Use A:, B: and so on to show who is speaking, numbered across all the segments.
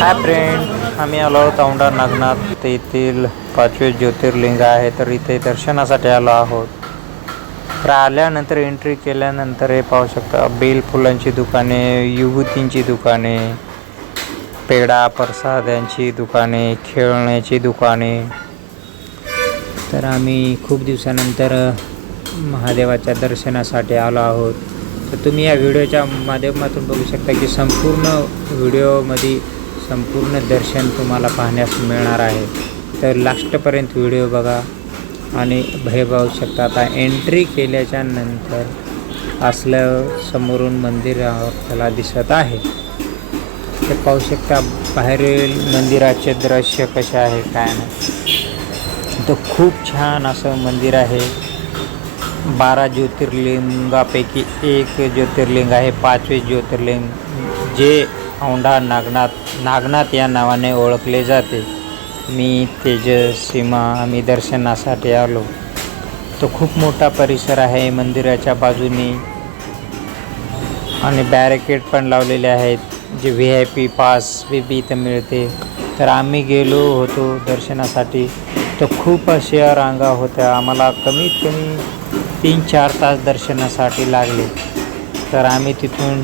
A: Hi friend आम्ही आलो आहोत औंढा नागनाथ. ते येथील पाचवे ज्योतिर्लिंग आहे तर इथे दर्शनासाठी आलो आहोत. तर आल्यानंतर एंट्री केल्यानंतर हे पाहू शकता बेल फुलांची दुकाने युवतींची दुकाने पेढा प्रसादांची दुकाने खेळण्याची दुकाने. तर आम्ही खूप दिवसानंतर महादेवाच्या दर्शनासाठी आलो आहोत. तर तुम्ही या व्हिडिओच्या माध्यमातून बघू शकता की संपूर्ण व्हिडिओमध्ये संपूर्ण दर्शन तुम्हाला पाहण्यास मिळणार आहे. तर लास्टपर्यंत व्हिडिओ बघा आणि भय पाहू शकता. आता एंट्री केल्याच्यानंतर असलं समोरून मंदिर आपल्याला दिसत आहे. ते पाहू शकता बाहेरील मंदिराचे दृश्य कसे आहे काय नाही. तर खूप छान असं मंदिर आहे. बारा ज्योतिर्लिंगापैकी एक ज्योतिर्लिंग आहे पाचवे ज्योतिर्लिंग. जे औंढा नागनाथ नागनाथ या नावाने ओळखले जाते. मी तेजस सीमा आम्ही दर्शनासाठी आलो. तो खूप मोठा परिसर आहे मंदिराच्या बाजूनी. आणि बॅरिकेड पण लावलेले आहेत जे V I P pass B B इथं मिळते. तर आम्ही गेलो होतो दर्शनासाठी. तर खूप अशा रांगा होत्या. आम्हाला कमीत कमी तीन चार तास दर्शनासाठी लागले. तर आम्ही तिथून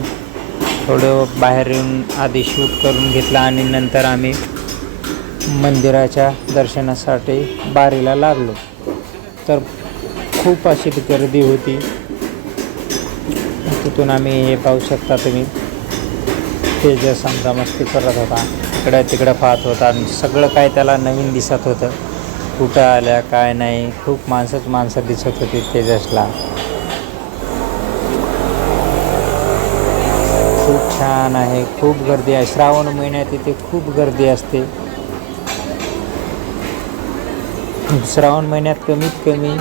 A: थोडं बाहेर येऊन आधी शूट करून घेतला आणि नंतर आम्ही मंदिराच्या दर्शनासाठी बारीला लागलो. तर खूप अशी गर्दी होती. तिथून आम्ही हे पाहू शकता तुम्ही. तेजस समजा मस्ती करत होता. इकडं तिकडं पाहत होता. आणि सगळं काय त्याला नवीन दिसत होतं. कुठं आल्या काय नाही. खूप माणसंच माणसं दिसत होती तेजसला. खूप छान आहे खूप गर्दी आहे. श्रावण महिन्यात इथे खूप गर्दी असते. श्रावण महिन्यात कमीत कमी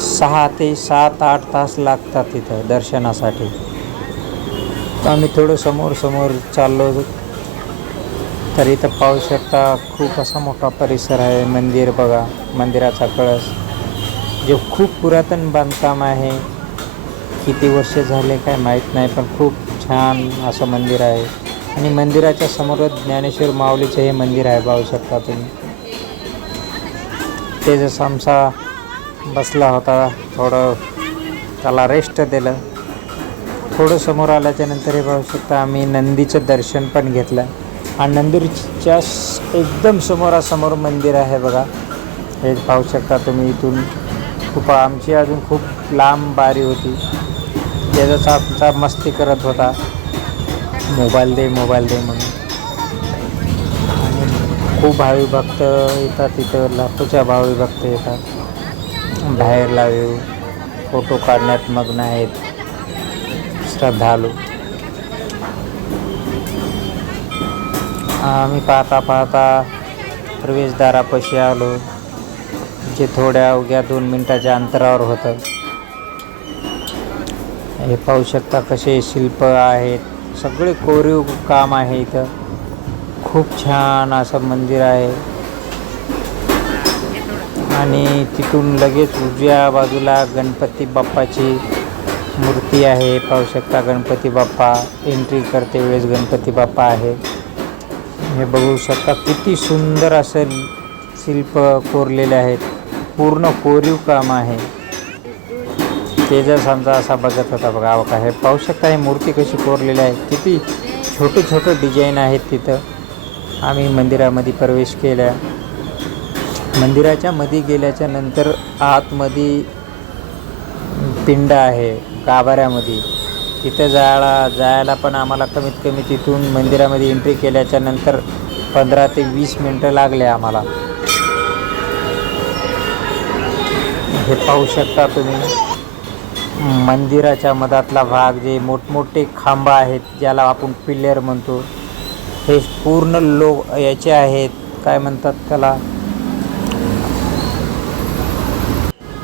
A: सहा ते सात आठ तास लागतात तिथं दर्शनासाठी. आम्ही थोडं समोर समोर चाललो. तर इथं पाहू शकता खूप असा मोठा परिसर आहे मंदिर बघा मंदिराचा कळस. जे खूप पुरातन बांधकाम आहे. किती वर्ष झाले काय माहीत नाही पण खूप छान असं मंदिर आहे. आणि मंदिराच्या समोरच ज्ञानेश्वर माऊलीचं हे मंदिर आहे पाहू शकता तुम्ही. ते जसं आमचा बसला होता थोडं त्याला रेस्ट दिलं. थोडं समोर आल्याच्यानंतर हे पाहू शकता आम्ही नंदीचं दर्शन पण घेतलं. आणि नंदीच्या एकदम समोरासमोर मंदिर आहे बघा. हे पाहू शकता तुम्ही इथून. खूप आमची अजून खूप लांब बारी होती. त्याचा आमचा मस्ती करत होता. मोबाईल दे मोबाईल दे म्हणून. आणि खूप भावी भक्त येतात तिथं लाखोच्या भावी भक्त येतात. बाहेर लावे फोटो काढण्यात मग्न आहेत. श्रद्धालू. आम्ही पाहता पाहता प्रवेशद्वारापाशी आलो जे थोड्या अवघ्या दोन मिनटाच्या अंतरावर होतं. हे पाहू शकता कसे शिल्प आहेत. सगळे कोरीव काम आहे इथं. खूप छान असं मंदिर आहे. आणि तिथून लगेच उजव्या बाजूला गणपती बाप्पाची मूर्ती आहे. पाहू शकता गणपती बाप्पा. एंट्री करते वेळेस गणपती बाप्पा आहे. हे बघू शकता किती सुंदर असं शिल्प कोरलेले आहेत. पूर्ण कोरीव काम आहे. तेजस आमचा असा बघत होता बघा अवका हे पाहू शकता हे मूर्ती कशी कोरलेली आहे. किती छोटे छोटे डिझाईन आहेत तिथं. आम्ही मंदिरामध्ये प्रवेश केला. मंदिराच्या मध्ये गेल्याच्यानंतर आतमध्ये पिंड आहे गाभाऱ्यामध्ये. तिथं जायला जायला पण आम्हाला कमीत कमी तिथून मंदिरामध्ये एंट्री केल्याच्यानंतर पंधरा ते वीस मिनटं लागले आम्हाला. हे पाहू शकता तुम्ही. मंदिराच्या मधातला भाग जे मोठमोठे खांब आहेत ज्याला आपण पिल्लर म्हणतो हे पूर्ण लोक याचे आहेत. काय म्हणतात त्याला?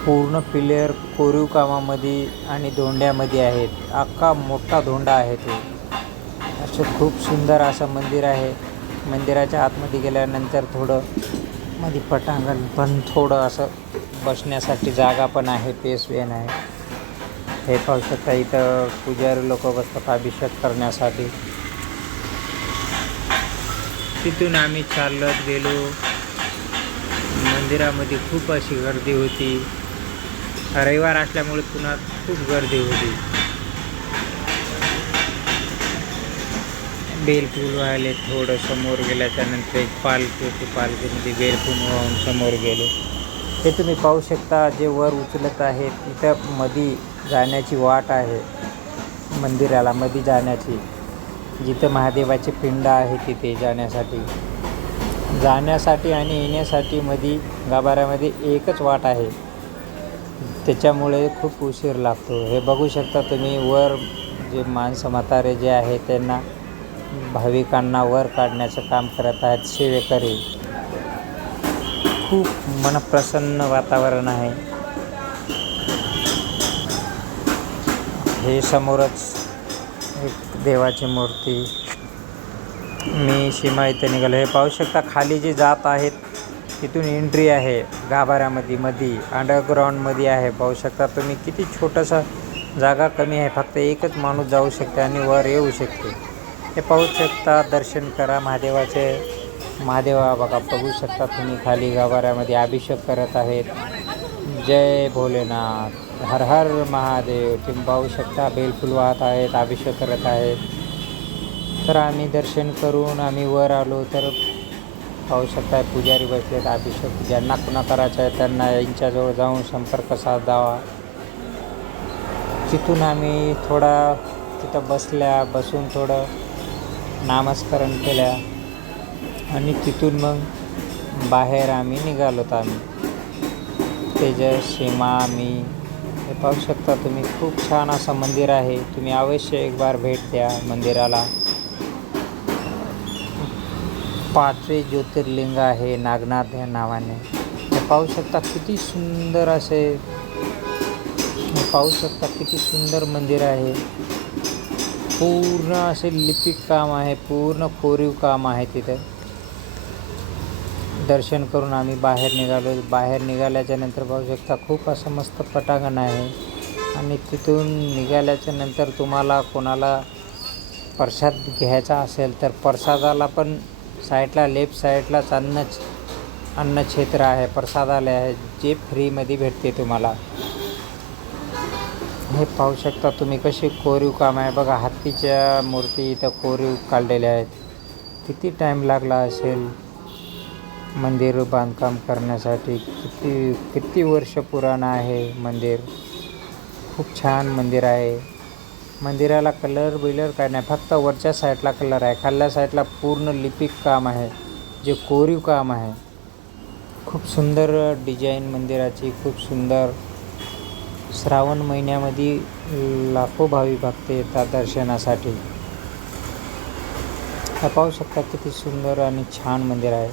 A: पूर्ण पिलेर कोरीव कामामध्ये आणि धोंड्यामध्ये आहेत. अख्खा मोठा धोंडा आहे तो. असं खूप सुंदर असं मंदिर आहे. मंदिराच्या आतमध्ये गेल्यानंतर थोडं मध्ये पटांगण पण थोडं असं बसण्यासाठी जागा पण आहे पेसवेन आहे. हे पाहू शकता इथं पुजारी लोक बसतात अभिषेक करण्यासाठी. तिथून आम्ही चालत गेलो. मंदिरामध्ये खूप अशी गर्दी होती. रविवार असल्यामुळे पुन्हा खूप गर्दी होती. बेलफूल व्हायले थोडं समोर गेल्याच्यानंतर एक पालखी होती. पालखीमध्ये बेलफूल वाहून समोर गेलो. हे तुम्ही पाहू शकता जे वर उचलत आहे तिथं मधी जाण्याची वाट आहे. मंदिराला मध्ये जाण्याची. जिथं महादेवाचे पिंड आहे तिथे जाण्यासाठी. जाण्यासाठी आणि येण्यासाठी मध्ये गाभाऱ्यामध्ये एकच वाट आहे. त्याच्यामुळे खूप उशीर लागतो. हे बघू शकता तुम्ही वर जे माणसं म्हातारे जे आहे त्यांना भाविकांना वर काढण्याचं काम करत आहेत सेवेकरी. खूप मनप्रसन्न वातावरण आहे. हे समोरच एक देवाची मूर्ती. मी सीमा इथे निघालो. हे पाहू शकता खाली जे जात आहेत तिथून एंट्री आहे. गाभाऱ्यामध्ये मधी अंडरग्राऊंडमध्ये आहे. पाहू शकता तुम्ही किती छोटंसं जागा कमी आहे. फक्त एकच माणूस जाऊ शकते आणि वर येऊ शकते. हे पाहू शकता दर्शन करा महादेवाचे. महादेवा बघा बघू शकता तुम्ही खाली गाभाऱ्यामध्ये अभिषेक करत आहेत. जय भोलेनाथ। हर हर महादेव तुम्ही पाहू शकता बेलफुल वाहत आहेत अभिषेक करत आहेत. तर आम्ही दर्शन करून आम्ही वर आलो तर पाहू शकता पुजारी बसलेत अभिषेक ज्यांना कुणा करायचं आहे त्यांना यांच्याजवळ जाऊन संपर्क साधावा. तिथून आम्ही थोडा तिथं बसल्या बसून थोडं नामस्मरण केल्या आणि तिथून मग बाहेर आम्ही निघालो आम्ही. तेजस सीमा मी. हे पाहू शकता तुम्ही खूप छान असं मंदिर आहे. तुम्ही अवश्य एक बार भेट द्या मंदिराला. पाचवे ज्योतिर्लिंग आहे नागनाथ या नावाने. हे पाहू शकता किती सुंदर असे पाहू शकता किती सुंदर मंदिर आहे. पूर्ण असे लिपिक काम आहे पूर्ण कोरीव काम आहे तिथे. दर्शन करून आम्ही बाहेर निघालो. बाहेर निघाल्याच्या नंतर पाहू शकता खूप असं मस्त पटांगण आहे. आणि तिथून निघाल्याच्या नंतर तुम्हाला कोणाला प्रसाद घ्यायचा असेल तर प्रसादाला पण साईडला लेफ्ट साईडलाच अन्न अन्नक्षेत्र आहे प्रसादालय आहे जे फ्रीमध्ये भेटते तुम्हाला. हे पाहू शकता तुम्ही कशी कोरीव काम आहे. बघा हत्तीच्या मूर्ती इथं कोरीव काढलेल्या आहेत. किती टाईम लागला असेल? मंदिर बांधकाम करण्यासाठी किती किती वर्ष पुराण आहे मंदिर? खूप छान मंदिर आहे. मंदिराला कलर बिलर काय नाही फक्त वरच्या साईडला कलर आहे. खाल्ल्या साईडला पूर्ण लिपिक काम आहे जे कोरीव काम आहे. खूप सुंदर डिझाईन मंदिराची खूप सुंदर. श्रावण महिन्यामध्ये लाखो भावी भक्त येतात दर्शनासाठी. पाहू शकता किती सुंदर आणि छान मंदिर आहे.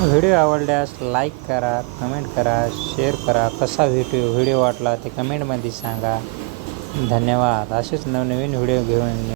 A: व्हिडिओ आवडल्यास लाईक करा कमेंट करा शेअर करा. कसा व्हिडिओ व्हिडिओ वाटला ते कमेंटमध्ये सांगा. धन्यवाद. असेच नवनवीन व्हिडिओ घेऊन